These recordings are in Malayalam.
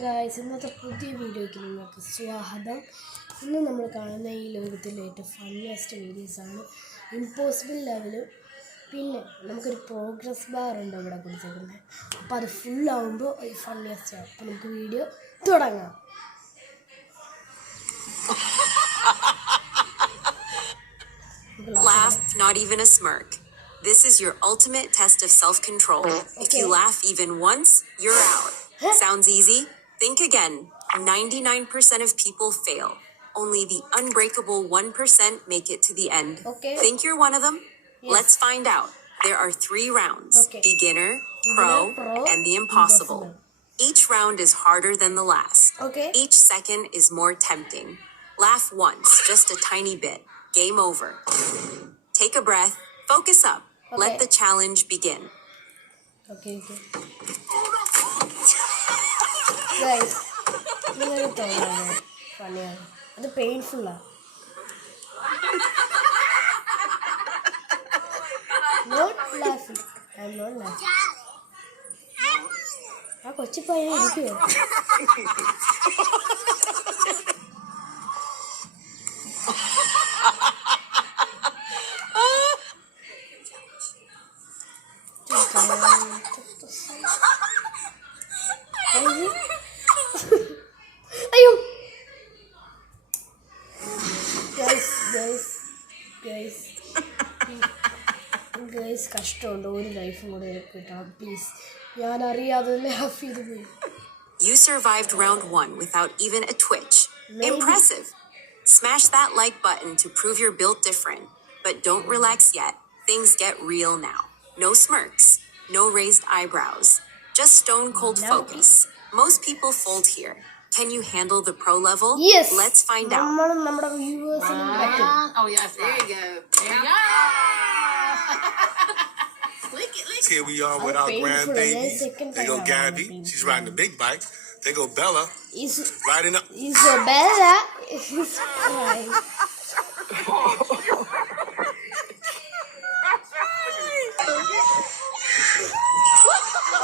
ഗായ്സ്, ഇന്നത്തെ പുതിയ വീഡിയോയ്ക്ക് നിങ്ങൾക്ക് സ്വാഗതം. ഇന്ന് നമ്മൾ കാണുന്ന ഈ ലോകത്തിലെ ഏറ്റവും ഫണ്ണിയസ്റ്റ് വീഡിയോസാണ് ഇമ്പോസിബിൾ ലെവലും. പിന്നെ നമുക്കൊരു പ്രോഗ്രസ് ബാർ ഉണ്ട് ഇവിടെ കൊടുത്തേക്കുന്നത്. അപ്പോൾ അത് ഫുള്ളാകുമ്പോൾ ഒരു ഫണ്ണിയസ്റ്റ് ആവും. അപ്പോൾ നമുക്ക് വീഡിയോ തുടങ്ങാം. Laugh, not even a smirk. This is your ultimate test of self-control. If you laugh even once, you're out. Sounds easy? Think again. 99% of people fail. Only the unbreakable 1% make it to the end. Think you're one of them? Yes. Let's find out. There are 3 rounds. Beginner, pro, and the impossible. Each round is harder than the last. Each second is more tempting. Laugh once, just a tiny bit. Game over. Take a breath. Focus up. Let the challenge begin. Guys, funniയാണ്. അത് പെയിൻഫുള്ളാ. Not laughing. I'm not laughing. ആ കൊച്ചിപ്പയ്യ ഇരിക്കുവോ? അയ്യോ ഗൈസ് കഷ്ടമുണ്ട്. ഒരു ലൈഫും കൂടെ കിട്ടണം പ്ലീസ്. ഞാൻ അറിയാതെ ലാഫ് ചെയ്ത് പോയി. You survived round 1 without even a twitch. Impressive. Smash that like button to prove you're built different. But don't relax yet. Things get real now. No smirks. No raised eyebrows. Just stone cold focus. Most people fold here. Can you handle the pro level? Yes. Let's find out. Oh yes, there you go. Yeah. Here we are with our grandbaby. They go Gabby. She's riding the big bike. They go Bella. Riding up. Isabella is crying.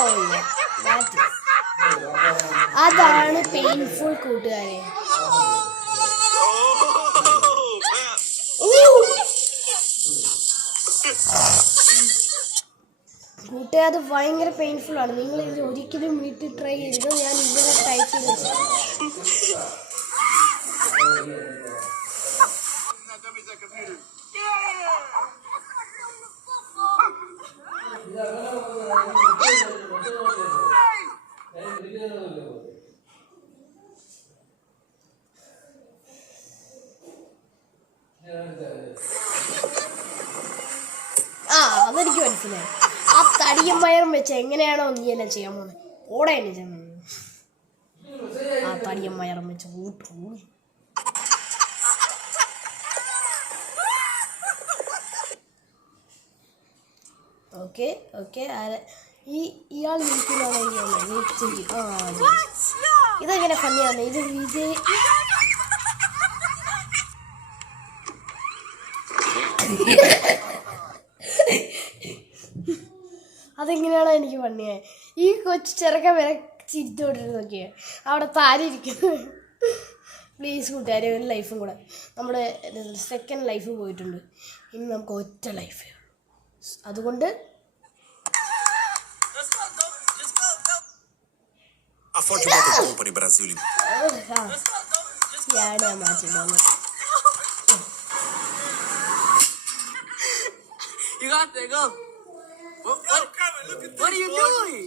Oh yeah, that is. അതാണ് പെയിൻഫുൾ കൂട്ടുകാരെ. കൂട്ടുകാർ അത് ഭയങ്കര പെയിൻഫുൾ ആണ്. നിങ്ങൾ ഇത് ഒരിക്കലും വീട്ടിൽ ട്രൈ ചെയ്തത്. ഞാൻ ഇവിടെ ടൈപ്പ് ചെയ്ത് അതെനിക്ക് മനസ്സിലായി. ആ തടിയും വയറും വെച്ച് എങ്ങനെയാണോ നീ എന്നെ ചെയ്യാൻ പോകുന്നത്? ഓടെ എന്നെ ആ തടിയും വയറും വെച്ച് ഊട്ടും. ഓക്കെ ഇയാൾ ഇരിക്കുന്നതാണ്. ഇതെങ്ങനെ ഫണ്ണിയാണ്. ഇത് വിജയ് അതെങ്ങനെയാണോ എനിക്ക് ഫണ്ണിയായത്. ഈ കൊച്ചു ചെറുക്കൻ വരെ ചിരിച്ചോണ്ടിരുന്ന് നോക്കിയാൽ അവിടെ താരിയിരിക്കുന്നു. പ്ലീസ് കൂട്ടുകാരെ, ഒരു ലൈഫും കൂടെ. നമ്മുടെ സെക്കൻഡ് ലൈഫ് പോയിട്ടുണ്ട്. ഇനി നമുക്ക് ഒറ്റ ലൈഫ്. അതുകൊണ്ട് ഞാൻ മാറ്റില്ല. You got there, go. What are you doing?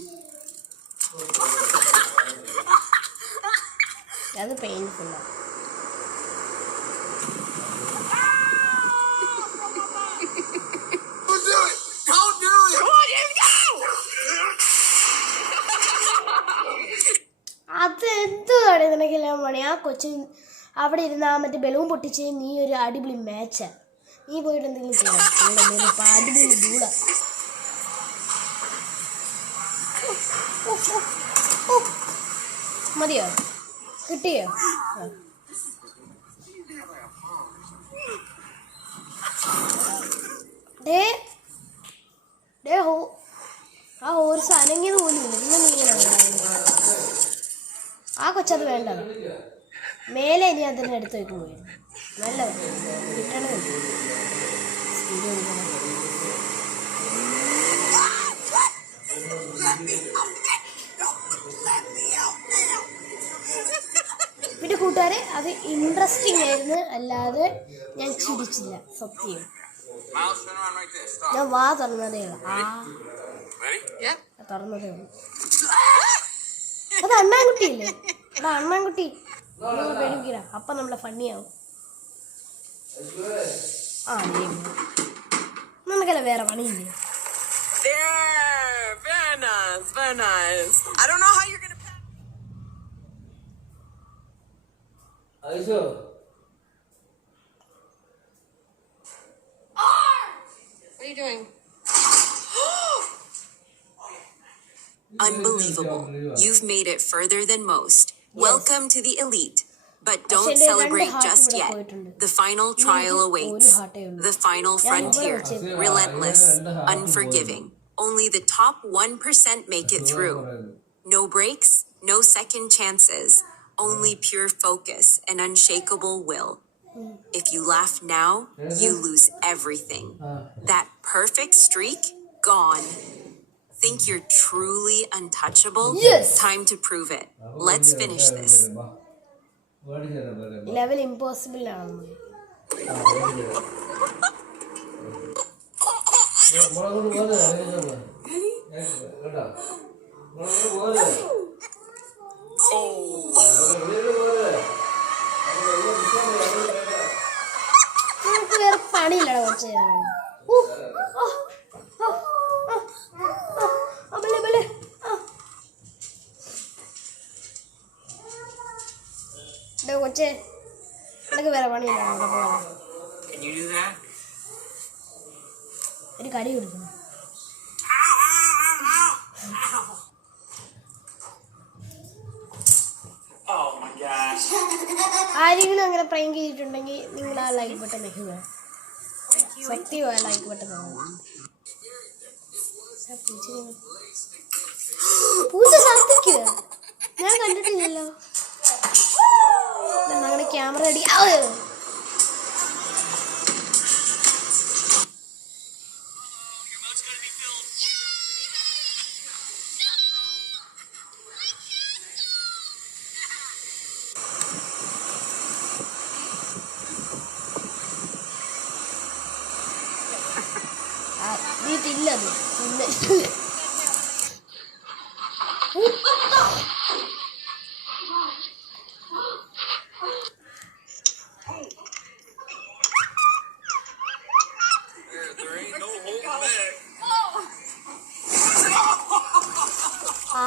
അത് പെയിൻഫുള്ളാണ്. Don't do it. Come on, just go. അതെന്താണ് നിനക്കെല്ലാം പണി? ആ കൊച്ചിൻ അവിടെ ഇരുന്ന് ആ മറ്റേ ബലൂൺ പൊട്ടിച്ച് നീ ഒരു അടിപൊളി മാച്ചാ. നീ പോയിട്ട് എന്തെങ്കിലും ചെയ്യണം. അടിപൊളി ദൂള. മതിയോ? കിട്ടിയോ? ആ ഒരു സാധനം പോലും ഇല്ല. ആ കൊച്ചത് വേണ്ടത് മേലെ ഇനി അതിൻ്റെ അടുത്ത് വെക്കും പോയി നല്ല കിട്ടണേ പിന്നെ കൂട്ടുകാരെ അത് ഇൻട്രസ്റ്റിംഗ് ആയിരുന്നു അല്ലാതെ ഞാൻ ചിരിച്ചില്ല സത്യം ഞാൻ വാ തുറന്നതേ ഉള്ളു തുറന്നതേ ഉള്ളു അത് അണ്ണാൻകുട്ടിയില്ലേ എടാ അണ്ണാൻകുട്ടി നിങ്ങൾ പേടിപ്പിക്കില്ല അപ്പം നമ്മളെ ഫണ്ണിയാവും ആ നമുക്കല്ല വേറെ പണിയില്ലേ There! Very nice, very nice. I don't know how you're gonna... What are you doing? Unbelievable. You've made it further than most. Welcome to the elite. But don't celebrate just yet. The final trial awaits. The final frontier. Relentless. Unforgiving. Only the top 1% make it through. No breaks, no second chances. Only pure focus and unshakable will. If you laugh now, you lose everything. That perfect streak, gone. Think you're truly untouchable? Yes. Time to prove it. Let's finish this. Level impossible ആണ് നമുക്ക് വേറെ പണിയില്ലടാ കുറച്ച് കൊച്ചേ എനിക്ക് വേറെ പണിയില്ല ഒരു കടി കൊടുക്കണം ആരെങ്കിലും അങ്ങനെ പ്രൈം ചെയ്തിട്ടുണ്ടെങ്കിൽ നിങ്ങൾ ആ ലൈക്ക് ബട്ടൺ വെക്കുക സത്യമായ ലൈക്ക് ബട്ടൺ പൂച്ച ശബ്ദിക്കുക ഞാൻ കണ്ടിട്ടില്ലല്ലോ ഞങ്ങളുടെ ക്യാമറ റെഡി വീട്ടില്ലത്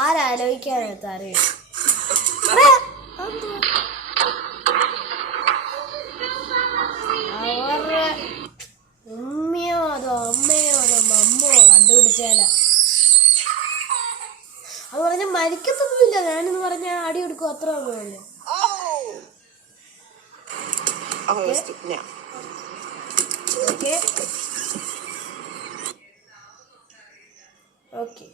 ആരാലോചിക്കാനായിട്ട് അറിയാം അവരുടെ ഉമ്മയോ അതോ അമ്മയോ അതോ മമ്മോ കണ്ടുപിടിച്ചാല അത് പറഞ്ഞ മരിക്കത്തൊന്നുമില്ല ഞാനെന്ന് പറഞ്ഞാൽ അടി കൊടുക്കും അത്ര ഒന്നുമില്ല ഓക്കെ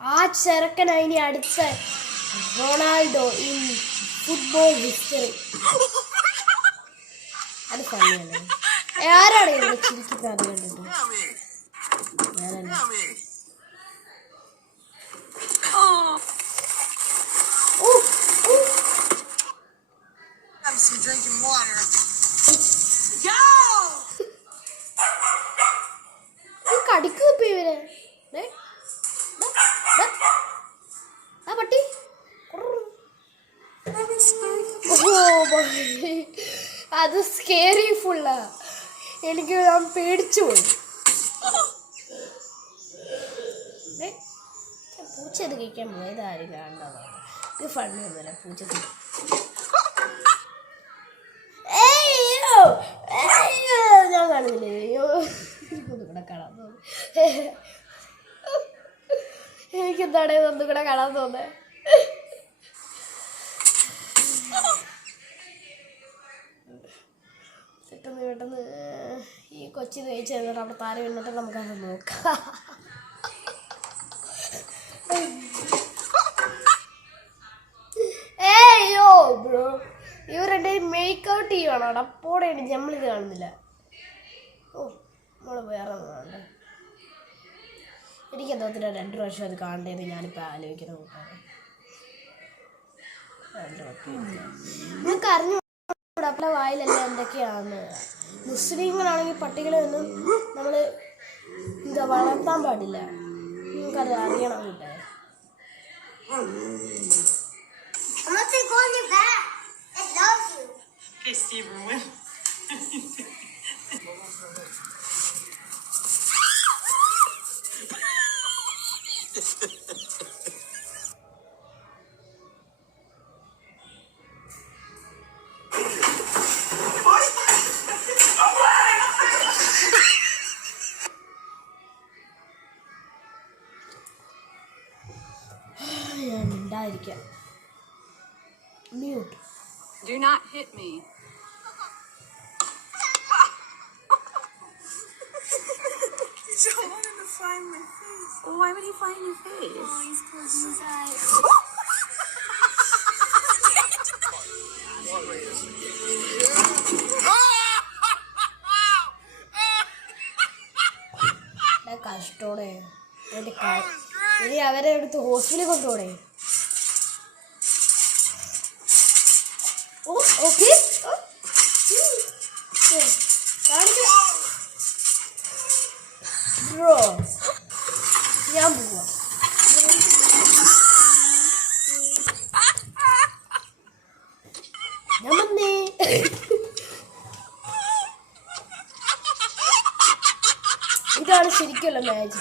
ആ ചെറുക്കനാ ഇനി അടുത്ത റൊണാൾഡോ ഇൻ ഫുട്ബോൾ ഹിസ്റ്ററി അത് ഫണ്ണിയല്ലേ ആരാണ് ഇവിടെ ചിരിക്കുന്നത് അത് കണ്ടിട്ട് ഞാനല്ല കടിക്കും ഇപ്പൊ ഇവര് പട്ടി അത് സ്കേറി ഫുള്ളാ എനിക്ക് ഞാൻ പേടിച്ചു പോയി പൂച്ച അത് കഴിക്കാൻ പോയത് ആരും കാണാൻ ഇത് ഫണ്ണൊന്നുമല്ല പൂച്ച ഞാൻ കാണുന്നില്ലേ അയ്യോ ഒന്നും കൂടെ കാണാൻ തോന്നുന്നു എനിക്കെന്താണ് ഒന്നും കൂടെ കാണാൻ തോന്നുന്നത് പെട്ടെന്ന് ഈ കൊച്ചി കഴിച്ച് കഴിഞ്ഞിട്ട് അവിടെ താരം എന്നിട്ട് നമുക്കത് നോക്കാം ടി വി ആണോ അപ്പോടെ നമ്മളിത് കാണുന്നില്ല. ഓ നമ്മൾ വേറെ കാണണ്ടേ. എനിക്ക് എന്താ 2 പ്രാവശ്യം അത് കാണേണ്ടത് ഞാനിപ്പോൾ ആലോചിക്കുന്ന കൂട്ടാണ്. നിങ്ങൾക്ക് അറിഞ്ഞൂടാ പല വായിലല്ല എന്തൊക്കെയാണ്. മുസ്ലിങ്ങളാണെങ്കിൽ പട്ടികളെയൊന്നും നമ്മൾ വളർത്താൻ പാടില്ല. നിങ്ങൾക്കത് അറിയണം കൂട്ടെ. Okay, Steve Irwin. ഞാൻ ഉണ്ടായിരിക്കാം. Mute. Do not hit me. He wanted to find my face. Why would he find your face? Oh, he's closing his eyes. കഷ്ടോടെ ഇനി അവരെ എടുത്ത് ഹോസ്പിറ്റലിൽ കൊണ്ടുപോടെ. ഓ ഓക്കെ ബ്രോ ഞാൻ പോവാ. ഞാൻ വന്നേ. ഇതാണ് ശരിക്കുള്ള മാജിക്.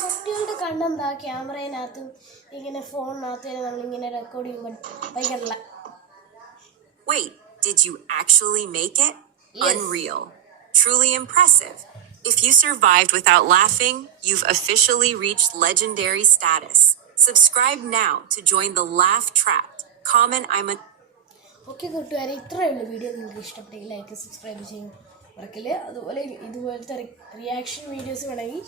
കുട്ടികളുടെ കണ്ണെന്താ ക്യാമറയിനകത്തും ഇങ്ങനെ ഫോണിനകത്ത് നമ്മളിങ്ങനെ റെക്കോർഡ് ചെയ്യുമ്പോൾ ഭയങ്കര. Wait, did you actually make it? Yes. Unreal. Truly impressive. If you survived without laughing, you've officially reached legendary status. Subscribe now to join the Laugh Trapped. Comment I'm a... okay കൂട്ടുകാരെ, ഇത്രയുള്ള വീഡിയോ നിങ്ങൾക്ക് ഇഷ്ടപ്പെട്ടെങ്കിൽ ലൈക്ക് സബ്സ്ക്രൈബ് ചെയ്യും മറക്കില്ലേ. അതുപോലെ ഇതുപോലത്തെ റിയാക്ഷൻ വീഡിയോസ് വേണമെങ്കിൽ